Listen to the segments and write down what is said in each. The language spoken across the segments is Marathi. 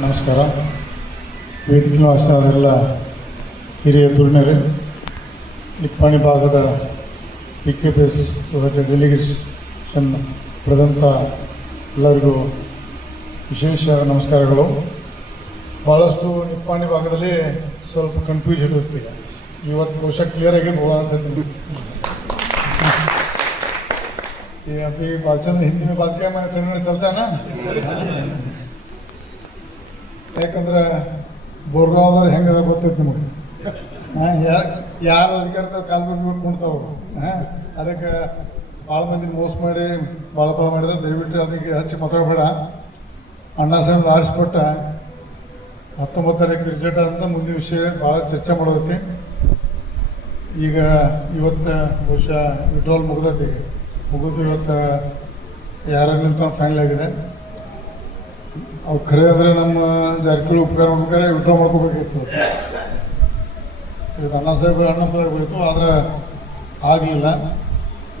ನಮಸ್ಕಾರ. ವೇದಿಕೆ ವಾಸನೆಲ್ಲ ಹಿರಿಯ ಧುರೀಣರೇ, ನಿಪ್ಪಾಣಿ ಭಾಗದ PKPS ಸೊಸೈಟಿ ಡೆಲಿಗೇಷನ್ ಪಡೆದಂಥ ಎಲ್ಲರಿಗೂ ವಿಶೇಷ ನಮಸ್ಕಾರಗಳು. ಭಾಳಷ್ಟು ನಿಪ್ಪಾಣಿ ಭಾಗದಲ್ಲಿ ಸ್ವಲ್ಪ ಕನ್ಫ್ಯೂಸ್ ಇರುತ್ತೆ. ಇವತ್ತು ಬಹುಶಃ ಕ್ಲಿಯರ್ ಆಗಿ ಅನಿಸುತ್ತೆ. ये अभी बालचंद्र हिंदी में बात किया, मैं कन्नड़ चलता है ना. ಯಾಕಂದ್ರೆ ಬೋರ್ಗಾವ್ದವ್ರು ಹೆಂಗೆ ಗೊತ್ತೈತೆ ನಿಮಗೆ. ಯಾರು ಅಧಿಕಾರದ ಕಾಲು ಬಗ್ಗೆ ಕುಣ್ತಾವ್ರು. ಅದಕ್ಕೆ ಭಾಳ ಮಂದಿ ಮೋಸ ಮಾಡಿ ಭಾಳ ಮಾಡಿದ್ರೆ ದಯವಿಟ್ಟು ಅದಕ್ಕೆ ಹಚ್ಚಿ ಮಾತಾಡಬೇಡ. ಅಣ್ಣ ಸಾಹೇಬ್ ಆರಿಸ್ಕೊಟ್ಟ 19 ರಿಸಲ್ಟ್ ಅಂತ ಮುಂದಿನ ವಿಷಯ ಭಾಳ ಚರ್ಚೆ ಮಾಡೋದೈತಿ. ಈಗ ಇವತ್ತು ಬಹುಶಃ ವಿಡ್ರಾಲ್ ಮುಗಿದೈತಿ. ಮುಗಿದು ಇವತ್ತು ಯಾರ ನಿಲ್ತಾನೆ ಫೈನಲ್ ಆಗಿದೆ. ಅವ್ರು ಖರೆ ಅಂದರೆ ನಮ್ಮ ಜಾರಕಿಹೊಳಿ ಉಪಕಾರ ಮಾಡ್ಬೇಕಾದ್ರೆ ವಿಡ್ರಾ ಮಾಡ್ಕೋಬೇಕಿತ್ತು. ಇವತ್ತು ಅಣ್ಣ ಹೋಗಿತ್ತು, ಆದರೆ ಆಗಲಿಲ್ಲ.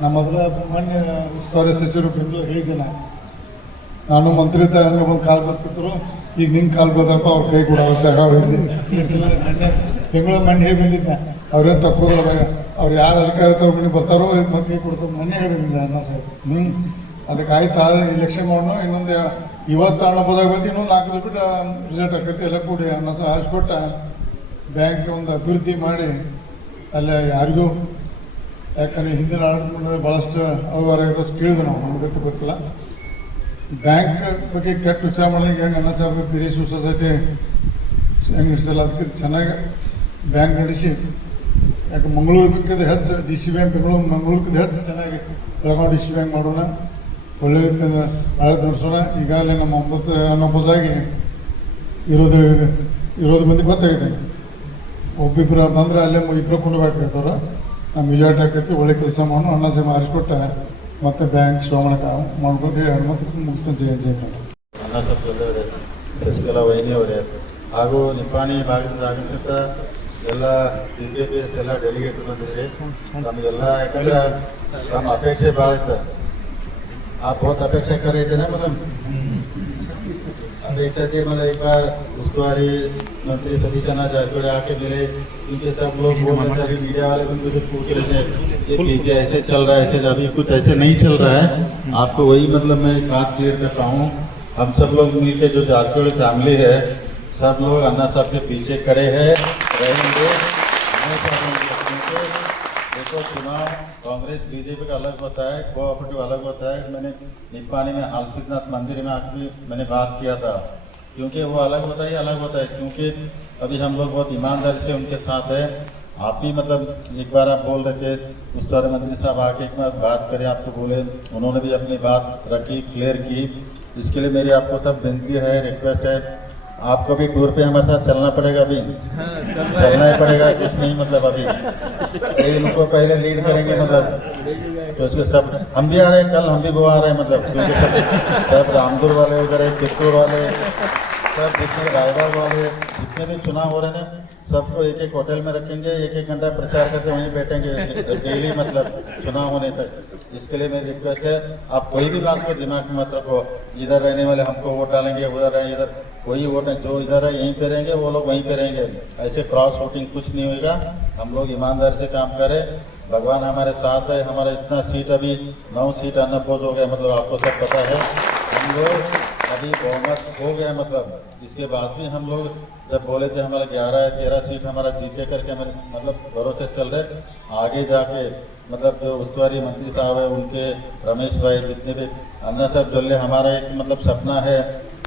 ನಮ್ಮ ಮೊದಲ ಮೊನ್ನೆ ಉಸ್ತುವಾರಿ ಸಚಿವರು ಬೆಂಗಳೂರು ಹೇಳಿದ್ದೆ, ನಾನು ಮಂತ್ರಿ ಹಂಗೆ ಬಂದು ಕಾಲು ಬರ್ತಿದ್ರು, ಈಗ ನಿಂಗೆ ಕಾಲು ಬರ್ತಾರಪ್ಪ ಅವ್ರ ಕೈ ಕೊಡೋತ್ತೆ ಹೇಳಿದ್ದೆ. ಬೆಂಗಳೂರು ಮಣ್ಣು ಹೇಳಿ ಬಂದಿದ್ದೆ, ಅವ್ರೇನು ತಪ್ಪೋದ್ರ ಅವ್ರು ಯಾರು ಅಧಿಕಾರ ತಗೊಂಡು ಬರ್ತಾರೋ ಕೈ ಕೊಡ್ತಾರೆ ಮೊನ್ನೆ ಹೇಳಿ ಬಂದಿದ್ದೆ ಅಣ್ಣ ಸಾಹೇಬ್. ಅದಕ್ಕೆ ಆಯ್ತು, ಇಲೆಕ್ಷನ್ ಮಾಡೋಣ. ಇನ್ನೊಂದು ಇವತ್ತು ಅಣ್ಣ ಪದಾಗ ಬಂದು ಇನ್ನೊಂದು 4 ದಿನ ಬಿಟ್ಟು ರಿಸಲ್ಟ್ ಆಕೈತಿ. ಎಲ್ಲ ಕೂಡಿ ಅಣ್ಣ ಸಹ ಆರಿಸ್ಕೊಟ್ಟ ಬ್ಯಾಂಕ್ ಒಂದು ಅಭಿವೃದ್ಧಿ ಮಾಡಿ ಅಲ್ಲೇ ಯಾರಿಗೂ, ಯಾಕಂದರೆ ಹಿಂದಿನ ಆಡಳಿತ ಮಾಡಿದ್ರೆ ಭಾಳಷ್ಟು ಅವ್ಯವಹಾರ ಇರೋಷ್ಟು ಕೇಳಿದ್ವಿ ನಾವು, ನಮಗೆ ಗೊತ್ತಿಲ್ಲ. ಬ್ಯಾಂಕ್ ಬಗ್ಗೆ ಕೆಟ್ಟ ವಿಚಾರ ಮಾಡಿದಾಗ ಹೆಂಗೆ ಅಣ್ಣ ಸಾಹೇಬ್ ಬಿರೇಶ್ ಸೊಸೈಟಿ ಹೆಂಗೆ ನಡೆಸಲ್ಲ, ಅದಕ್ಕೆ ಚೆನ್ನಾಗಿ ಬ್ಯಾಂಕ್ ನಡೆಸಿ, ಯಾಕೆ ಮಂಗಳೂರು ಬೇಕಿದ್ದು ಹೆಚ್ಚು DC ಬ್ಯಾಂಕ್ ಮಂಗಳೂರಿಗೆ ಹೆಚ್ಚು ಚೆನ್ನಾಗಿ ಬೆಳಗಾವಿ DC ಬ್ಯಾಂಕ್ ಮಾಡೋಣ, ಒಳ್ಳೆ ರೀತಿಯಿಂದ ಆಡಳಿತ ನಡೆಸೋಣ. ಈಗಾಗಲೇ ನಮ್ಮ 9 ಇರೋದು ಮಂದಿ ಗೊತ್ತಾಗಿದೆ. ಒಬ್ಬಿಬ್ಬರು ಬಂದರೆ ಅಲ್ಲೇ ಇಬ್ಬರು ಕೊಂಡೋಗ್ಬೇಕಾಗ್ತವ್ರ. ನಮ್ಮ ಮೆಜಾರಿಟಿ ಆಕೈತಿ, ಒಳ್ಳೆ ಕೆಲಸ ಮಾಡೋಣ. ಅಣ್ಣ ಸಾಹೇಬ್ ಆರಿಸ್ಕೊಟ್ಟ ಮತ್ತೆ ಬ್ಯಾಂಕ್ ಶ್ರವಣ ಮಾಡ್ಬೋದು ಹೇಳಿ ಮತ್ತೆ ಮುಗಿಸ್ತಾನೆ. ಜಯ ಕಂಡು ಅಣ್ಣ ಸಾಹೇಬ್ ಶಶಿಕಲಾ ವೈನಿ ಅವರೇ ಹಾಗೂ ನಿಪ್ಪಾಣಿ ಭಾಗದಿಂದ ಆಗಮಿಸಿದ ಎಲ್ಲ PKPS ಎಲ್ಲ ಡೆಲಿಗೇಟ್ ಬಂದಿರಿ. ನಮಗೆಲ್ಲ ಯಾಕಂದ್ರೆ ನಮ್ಮ ಅಪೇಕ್ಷೆ ಭಾಳ ಇತ್ತು. आप बहुत अपेक्षा कर रहे थे ना, मतलब अपेक्षा थी, मतलब एक बार उस्तुवारी मंत्री सतीश अण्णा जारकिहोली आके मिले, क्योंकि सब लोग बोल रहे थे, अभी मीडिया वाले भी मुझे पूछ रहे थे ये पीछे ऐसे चल रहा है, ऐसे अभी कुछ ऐसे नहीं चल रहा है. आपको वही मतलब मैं बात क्लियर करता हूँ. हम सब लोग मिलकर जो जारकिहोली फैमिली है, सब लोग अन्ना साहब के पीछे खड़े हैं, रहेंगे. देखो, चुनाव कांग्रेस BJP का अलग होता है, कोऑपरेटिव अलग होता है. मैंने निप्पाणी में हालसिद्धनाथ मंदिर में आकर भी मैंने बात किया था, क्योंकि वो अलग होता है, अलग होता है. क्योंकि अभी हम लोग बहुत ईमानदारी से उनके साथ है. आप भी मतलब एक बार आप बोल रहे थे, उस्तुवारी मंत्री साहब आके एक बार बात करें, आपको बोले, उन्होंने भी अपनी बात रखी, क्लियर की. इसके लिए मेरी आपको सब विनती है, रिक्वेस्ट है, आपको भी टूर पे हमारे साथ चलना पड़ेगा. अभी चलना ही पड़ेगा, कुछ नहीं मतलब अभी इनको पहले लीड करेंगे, मतलब तो उसके सब हम भी आ रहे हैं, कल हम भी गोवा आ रहे हैं, मतलब क्योंकि सब रामपुर वाले उधर है, चित्तूर वाले, सब जितने रायबाग वाले जितने भी चुनाव हो रहे हैं, सबको एक होटल में रखेंगे, 1 घंटा प्रचार करके वहीं बैठेंगे डेली, मतलब चुनाव होने तक. इसके लिए मेरी रिक्वेस्ट है, आप कोई भी बात को दिमाग में मत रखो, इधर रहने वाले हमको वोट डालेंगे, उधर रहेंगे, इधर कोई वोट नहीं, जो इधर है यहीं पे रहेंगे, वो लोग वहीं पे रहेंगे. ऐसे क्रॉस वोटिंग कुछ नहीं होगा. हम लोग ईमानदारी से काम करें. भगवान हमारे साथ है. हमारा इतना सीट अभी 9 सीट अनअपोज हो गया, मतलब आपको सब पता है. हम लोग अभी बहुमत हो गया, मतलब इसके बाद भी हम लोग जब बोले थे हमारा 11 है 13 सीट हमारा जीते करके हमें मतलब भरोसे चल रहे. आगे जाके मतलब जो उस्तुवारी मंत्री साहब है, उनके रमेश भाई, जितने भी अन्ना साहब जल्ले, हमारा एक मतलब सपना है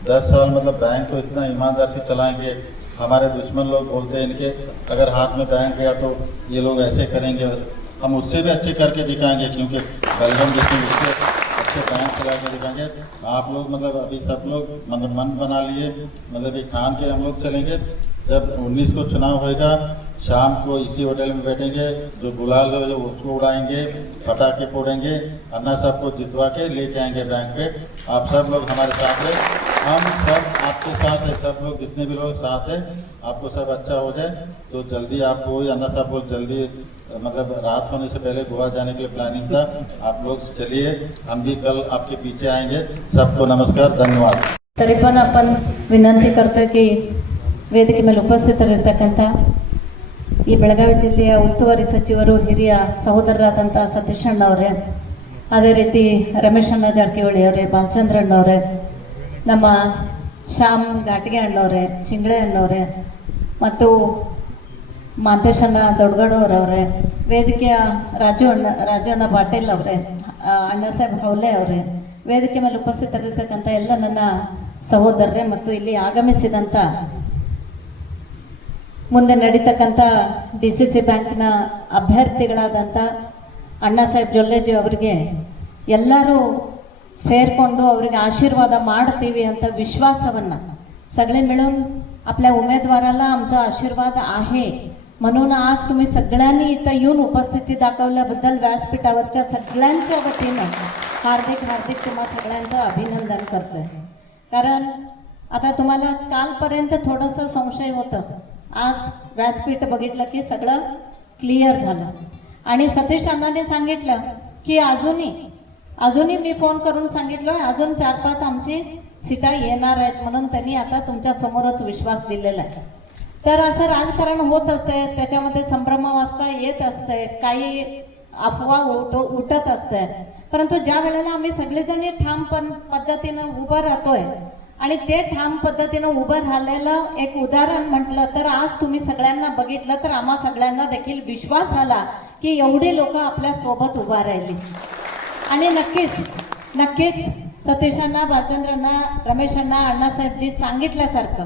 10 साल मतलब बैंक को इतना ईमानदार से चलाएंगे. हमारे दुश्मन लोग बोलते हैं इनके अगर हाथ में बैंक गया तो ये लोग ऐसे करेंगे, हम उससे भी अच्छे करके दिखाएंगे, क्योंकि बेलगाम जैसे उससे अच्छे बैंक चला के दिखाएंगे. आप लोग मतलब अभी सब लोग मतलब मन बना लिए, मतलब एक ठान के हम लोग चलेंगे. जब 19 को चुनाव होएगा, शाम को इसी होटल में बैठेंगे, जो गुलाल है जो उसको उड़ाएंगे, पटाखे फोड़ेंगे, अन्ना साहब को जितवा के लेके आएंगे बैंक पे. आप सब लोग हमारे साथ हैं, हम सब आपके साथ हैं, सब लोग जितने भी लोग साथ हैं. आपको सब अच्छा हो जाए तो जल्दी आपको अन्ना साहब को जल्दी मतलब रात होने से पहले गोवा जाने के लिए प्लानिंग था. आप लोग चलिए, हम भी कल आपके पीछे आएंगे. सबको नमस्कार, धन्यवाद. तरी पण आपण विनंती करतोय की ವೇದಿಕೆ ಮೇಲೆ ಉಪಸ್ಥಿತರಿರ್ತಕ್ಕಂಥ ಈ ಬೆಳಗಾವಿ ಜಿಲ್ಲೆಯ ಉಸ್ತುವಾರಿ ಸಚಿವರು ಹಿರಿಯ ಸಹೋದರರಾದಂಥ ಸತೀಶ್ ಅಣ್ಣವರೇ, ಅದೇ ರೀತಿ ರಮೇಶ್ ಅಣ್ಣ ಜಾರಕಿಹೊಳಿ ಅವರೇ, ಬಾಲಚಂದ್ರ ಅಣ್ಣವರೇ, ನಮ್ಮ ಶ್ಯಾಮ್ ಘಾಟಿಗೆ ಅಣ್ಣವರೇ, ಚಿಂಗ್ಳೆ ಅಣ್ಣವರೇ ಮತ್ತು ಮಾಂತೇಶ್ ಅಣ್ಣ ದೊಡ್ಡಗೌಡವರವರೇ, ವೇದಿಕೆಯ ರಾಜು ಅಣ್ಣ ಪಾಟೀಲ್ ಅವರೇ, ಅಣ್ಣ ಸಾಹೇಬ್ ಹೌಲೆ ಅವರೇ, ವೇದಿಕೆ ಮೇಲೆ ಉಪಸ್ಥಿತರಿರ್ತಕ್ಕಂಥ ಎಲ್ಲ ನನ್ನ ಸಹೋದರರೇ ಮತ್ತು ಇಲ್ಲಿ ಆಗಮಿಸಿದಂಥ ಮುಂದೆ ನಡೀತಕ್ಕಂಥ DCC ಬ್ಯಾಂಕ್ನ ಅಭ್ಯರ್ಥಿಗಳಾದಂಥ ಅಣ್ಣಾ ಸಾಹೇಬ್ ಜೊಲ್ಲೆಜಿ ಅವರಿಗೆ ಎಲ್ಲರೂ ಸೇರಿಕೊಂಡು ಅವರಿಗೆ आशीर्वाद ಮಾಡ್ತೀವಿ ಅಂತ विश्वासावन्न सगळे मिळून आपल्या उमेदवाराला आमचा आशीर्वाद आहे म्हणून आज तुम्ही सगळ्यांनी इथं येऊन उपस्थिती दाखवल्याबद्दल व्यासपीठावरच्या सगळ्यांच्या वतीनं हार्दिक तुम्हा सगळ्यांचं अभिनंदन करतोय. कारण आता तुम्हाला कालपर्यंत थोडंसं संशय होतं, आज व्यासपीठ बघितलं की सगळं क्लिअर झालं. आणि सतीश अण्णांनी सांगितलं की अजूनही मी फोन करून सांगितलं अजून 4-5 आमची सीटा येणार आहेत म्हणून त्यांनी आता तुमच्या समोरच विश्वास दिलेला आहे. तर असं राजकारण होत असते, त्याच्यामध्ये संभ्रमावस्था येत असते, काही अफवा उठत असते, परंतु ज्या वेळेला आम्ही सगळेजणी ठाम पद्धतीनं उभं राहतोय आणि ते ठाम पद्धतीनं उभं राहिलेलं एक उदाहरण म्हटलं तर आज तुम्ही सगळ्यांना बघितलं तर आम्हा सगळ्यांना देखील विश्वास आला की एवढी लोक आपल्या सोबत उभा राहिली. आणि नक्कीच सतीशांना, बालचंद्रांना, रमेशांना, अण्णासाहेबजी सांगितल्यासारखं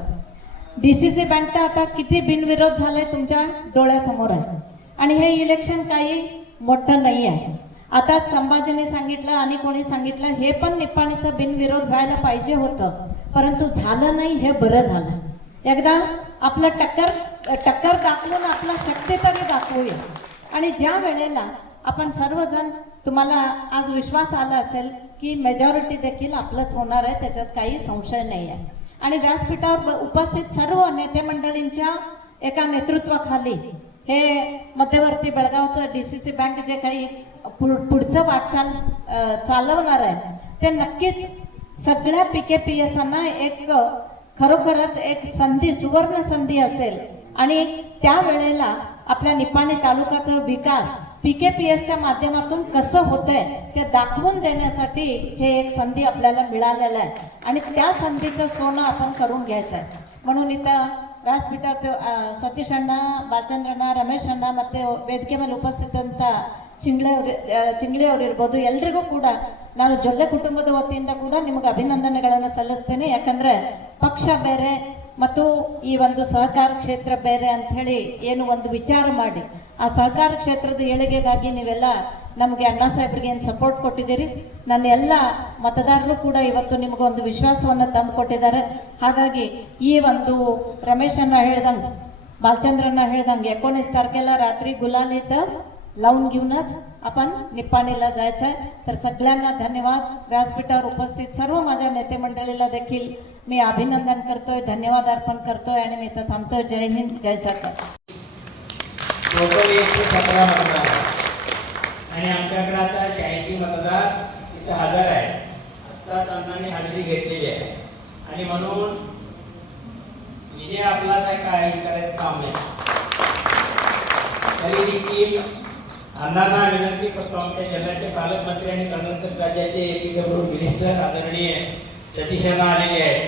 DCC बँक तर आता किती बिनविरोध झाले तुमच्या डोळ्यासमोर आहे. आणि हे इलेक्शन काही मोठं नाही आहे. आता संभाजीने सांगितलं आणि कोणी सांगितलं हे पण निपाणीचं बिनविरोध व्हायला पाहिजे होतं, परंतु झालं नाही, हे बरं झालं. एकदा आपलं टक्कर दाखवून आपला शक्ती तरी दाखवूया. आणि ज्या वेळेला आपण सर्वजण तुम्हाला आज विश्वास आला असेल की मेजॉरिटी देखील आपलंच होणार आहे, त्याच्यात काही संशय नाही आहे. आणि व्यासपीठावर उपस्थित सर्व नेते मंडळींच्या एका नेतृत्वाखाली हे मध्यवर्ती बेळगावचं DCC बँक जे काही पुढचं वाटचाल चालवणार आहे ते नक्कीच सगळ्या PKPSना एक खरोखरच एक सुवर्ण संधी असेल. आणि त्यावेळेला आपल्या निपाणी तालुक्याचा विकास PKPSच्या माध्यमातून कसं होतंय ते दाखवून देण्यासाठी हे एक संधी आपल्याला मिळालेलं आहे. आणि त्या संधीचं सोनं आपण करून घ्यायचं आहे. म्हणून इथं ವ್ಯಾಸಪೀಠ ಸತೀಶ್ ಅಣ್ಣ, ಬಾಲಚಂದ್ರ ಅಣ್ಣ, ರಮೇಶ್ ಅಣ್ಣ ಮತ್ತು ವೇದಿಕೆ ಮೇಲೆ ಉಪಸ್ಥಿತರಂಥ ಚಿಂಗ್ಳೆ ಅವರು ಇರ್ಬೋದು, ಎಲ್ರಿಗೂ ಕೂಡ ನಾನು ಜೊಲ್ಲೆ ಕುಟುಂಬದ ವತಿಯಿಂದ ಕೂಡ ನಿಮಗೆ ಅಭಿನಂದನೆಗಳನ್ನು ಸಲ್ಲಿಸ್ತೇನೆ. ಯಾಕಂದರೆ ಪಕ್ಷ ಬೇರೆ ಮತ್ತು ಈ ಒಂದು ಸಹಕಾರ ಕ್ಷೇತ್ರ ಬೇರೆ ಅಂಥೇಳಿ ಏನು ಒಂದು ವಿಚಾರ ಮಾಡಿ ಆ ಸಹಕಾರ ಕ್ಷೇತ್ರದ ಏಳಿಗೆಗಾಗಿ ನೀವೆಲ್ಲ ನಮಗೆ ಅಣ್ಣಾ ಸಾಹೇಬ್ರಿಗೆ ಏನು ಸಪೋರ್ಟ್ ಕೊಟ್ಟಿದ್ದೀರಿ. ನನ್ನ ಎಲ್ಲ ಮತದಾರರು ಕೂಡ ಇವತ್ತು ನಿಮಗೊಂದು ವಿಶ್ವಾಸವನ್ನು ತಂದು ಕೊಟ್ಟಿದ್ದಾರೆ. ಹಾಗಾಗಿ ಈ ಒಂದು रमेशना ಹೇಳ್ದಂಗೆ, बालचंद्रना ಹೇಳ್ದಂಗೆ 19 तारखेला रात्री गुलाल इथं लावून घेऊनच आपण निपाणीला जायचं आहे. तर सगळ्यांना धन्यवाद. व्यासपीठावर उपस्थित सर्व माझ्या नेते मंडळीला देखील मी अभिनंदन करतोय, धन्यवाद अर्पण करतोय आणि मी इथं थांबतोय. जय हिंद, जय सरकार. टोटल 117 मतदार आणि आमच्याकडे आता 86 मतदार इथं हजर आहे. आत्ताच अण्णांनी हजेरी घेतलेली आहे आणि म्हणून विजय आपला काय करायचं काम नाही. तरी देखील अण्णांना विनंती करतो, आमच्या जिल्ह्याचे पालकमंत्री आणि कर्नाटक राज्याचे APW मिनिस्टर आदरणीय सतीशांना आलेले आहेत.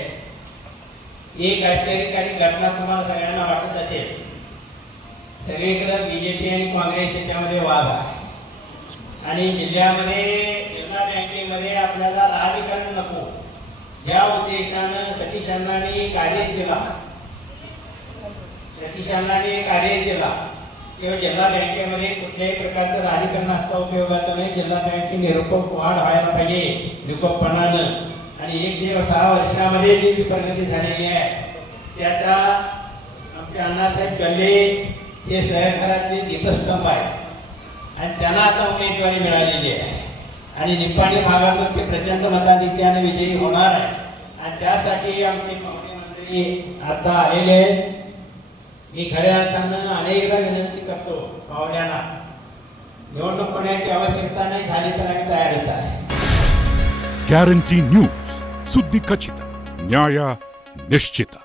एक काही घटना तुम्हाला सगळ्यांना वाटत असेल, सगळीकडे BJP आणि काँग्रेस याच्यामध्ये वाद आहे आणि जिल्हा बँकेमध्ये आपल्याला राजकारण नको या उद्देशानं सतीशांनी आदेश दिला किंवा जिल्हा बँकेमध्ये कुठल्याही प्रकारचं राजकारण असता उपयोगाचं नाही. जिल्हा बँकेची निरुपक वाढ व्हायला पाहिजे निरुपकपणानं. आणि 106 वर्षामध्ये जी प्रगती झालेली आहे त्याचा आमचे अण्णासाहेब जल्ले हे सहकारातले दीपस्तंभ आहे आणि त्यांना आता उमेदवारी मिळालेली आहे आणि निपाणी भागातून ते प्रचंड मताधिक्याने विजयी होणार आहे. आणि त्यासाठी आमचे मंत्री आता आलेले आहेत. मी खऱ्या अर्थानं अनेकदा विनंती करतो पाहुण्यांना, निवडणूक होण्याची आवश्यकता नाही, झाली तर आम्ही तयारीच आहे. ಗ್ಯಾರಂಟಿ ನ್ಯೂಸ್, ಸುದ್ದಿ ಖಚಿತ, ನ್ಯಾಯ ನಿಶ್ಚಿತ.